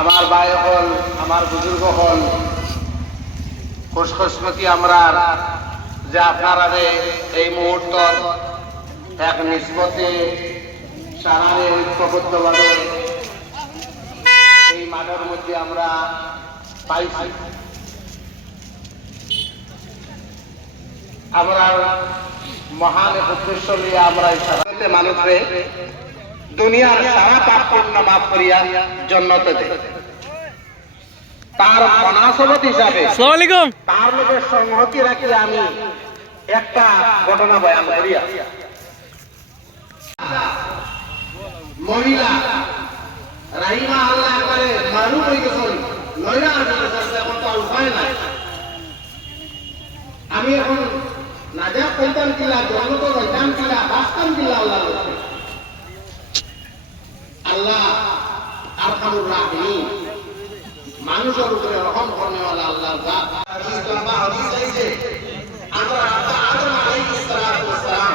আমার ভাই হল, আমার বুজুর্গ হল। খুশখুশমতি আমরা। যে আপনারা এই মুহূর্ত এক নিষ্পত্তি সারারে ঐক্যবদ্ধভাবে এই মাঠের মধ্যে আমরা পাইছি। আমরা মহান উদ্দেশ্য নিয়ে আমরা এই সারাতে মানুষে দুনিয়ার সারা পাপ পূর্ণ মাফ করিয়া জন্নতে দেয় তার মনাসবত হিসাবে তার লোকের সংহতি রাখি আমি একটা ঘটনা বয়ান করিয়া। মহিলা রাহিমা আল্লাহ একবারে মানু হয়ে গেছেন গেছেন এখন তো আর উপায় নাই। আমি এখন নাজা কইতাম কিলা জন্ম তো রইতাম কিলা বাঁচতাম কিলা আল্লাহ লোকে। আল্লাহ আর কামুর রাহিনী মানুষের উপরে রহম করনেওয়ালা আল্লাহর জাত হাদিস লম্বা হাদিস আইছে আমরা আব্বা আদম আলাইহিস সালাতু ওয়াস সালাম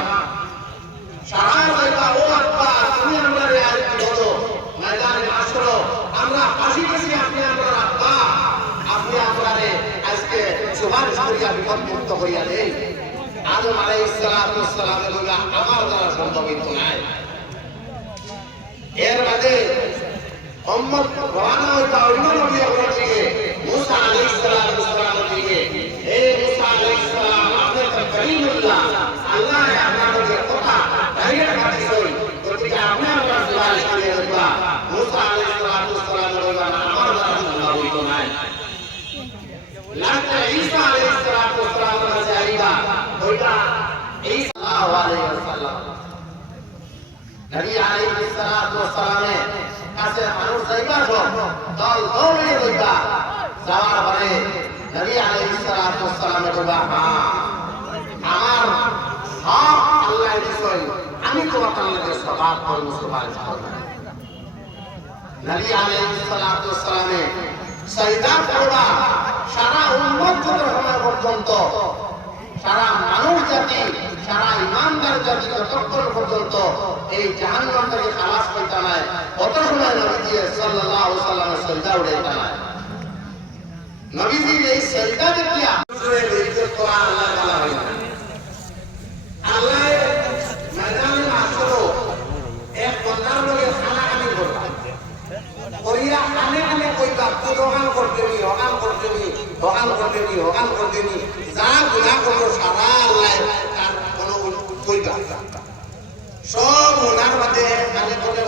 সাহার ভাইবা ও আব্বা তুমি আমারে আর কি বলো ময়দানে আসলো আমরা ফাঁসি গেছি আপনি আমরা আব্বা আপনি আমারে আজকে সুবহানাল্লাহ মুক্ত করিয়া দেই। আদম সালামের বলে আমার দ্বারা সম্ভব হইতো নাই। এর বাদে অম্মত রওনা হইতা অন্য নবী আপনার দিকে মুসা আলাইহিস সালাম সালামের দিকে হে মুসা আলাইহিস সালাম আপনি তো করিমুল্লাহ আল্লাহ আপনার যে কথা ডাইরেক্ট হাদিস হই গতিকে আপনি আপনার সুপারিশ করে রাখবা মুসা আলাইহিস সালাম বললেন আমার দ্বারা সম্ভব হইত নাই লাকা ঈসা আলাইহিস সালাম কাছে আইবা বলবা ঈসা আলাইহিস সালাম নবী আলাইহিস সালাতু ওয়াস সালামের কাছে মানুষ যাইবা সব দল দৌড়ে যাইবা যাওয়ার পরে নবী আলাইহিস সালাতু ওয়াস সালামে বলবা হ্যাঁ আমার হক আল্লাহ বিষয় আমি তোমার কাছে সবাব করব সুপারিশ করব নবী আলাইহিস সাইদা করবা সারা উম্মত যতক্ষণ পর্যন্ত, সারা মানুষ জাতি সারা ইমানদার জাতি যতক্ষণ পর্যন্ত এই জাহান্নাম থেকে খালাস করতে নাই কত সময় নবীজি সাল্লাল্লাহু আলাইহি সাল্লামের সজদা উড়াইতে নাই নবীজির এই সজদা দেখিয়া করা দোকান করতে নি হকান করতে নি, দোকান করতে নি যা গুনাহ করল সারা আল্লাহ তার কইবা সব গুনার বাদে কানে কানে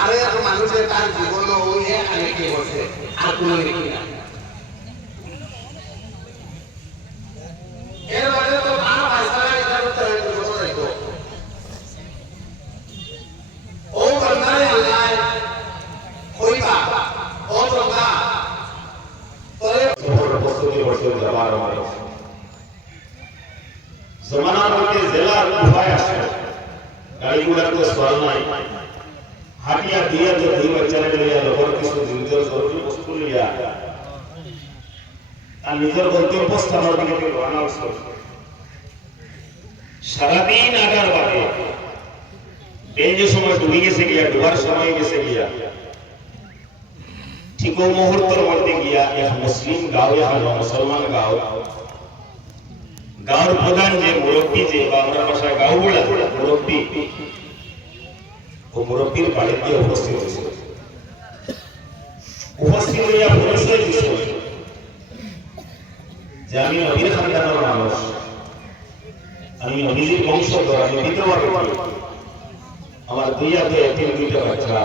আরে মানুষের তার জীবন ওই এখানে কি বসে আর কোনো এর মানে তো আর ভাষা এটা করতে হয় তো বলো দেখো ও বন্দারে আল্লাহ কইবা ও বন্দা তোরে প্রস্তুতি বছর যাবার হয় জমানার মধ্যে জেলার উপায় আসে গাড়িগুলার তো সওয়াল নাই। হাটিয়া দিয়া তো দুই বাচ্চারে লইয়া লগর কিছু নিজের জরুরি বস্তু লইয়া আর নিজের গন্তব্য স্থানের দিকে রওনা হইছে সারাদিন আগার বাদে বেঞ্জে সময় ডুবে গেছে গিয়া ডুবার সময় গেছে গিয়া, ঠিক মুহূর্তের মধ্যে গিয়া এক মুসলিম গাঁও এক মুসলমান গাঁও গাঁওর প্রধান যে মুরব্বী যে বা আমরা ভাষায় গাঁও বলা মুরব্বী, ও মুরব্বীর বাড়িতে উপস্থিত হয়েছে। উপস্থিত হইয়া পরিচয় দিছে যে আমি নবীর খানদানের মানুষ। আমি নবীজির বংশধর, আমি ব্যক্তি। আমার দুই হাতে তিন দুইটা বাচ্চা।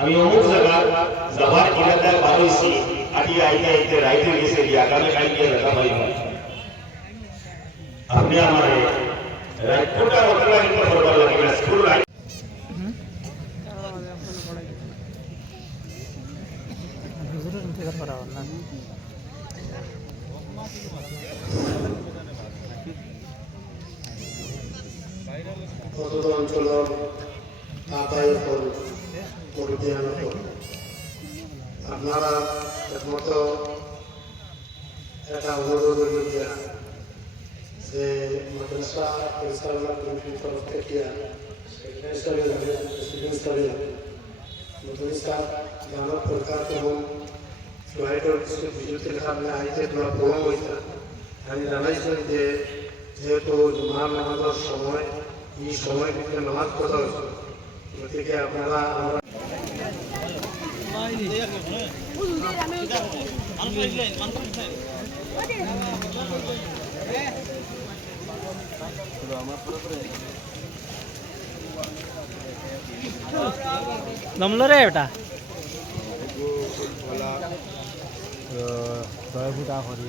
আমি অমুক জায়গা যাবার ইরাদায় বার হইছি আটি আইতে আইতে রাইতে গেছে দেখা পাইব আপনি আমার রাইটটা হোটেল কিন্তু করবার লাগে না স্কুল আহ্বায়কৰ আপনারা একমতো একটা অনুরোধ দিয়া যে মাদ্রাসা পরিচালনা কমিটির তরফ থেকে সেক্রেটারি হিসাবে প্রেসিডেন্ট হিসাবে নতুন স্যার মানব প্রকার এবং ফ্লাইটের কিছু বিদ্যুতের কারণে আইতে তোমরা প্রবলেম হয়েছে আমি জানাইছি যে যেহেতু জুমার নামাজের সময় এই সময় ভিতরে নামাজ পড়া হয়েছে গতিকে আপনারা আমরা দমলো রে বেটা? ছয় ফুটা কৰি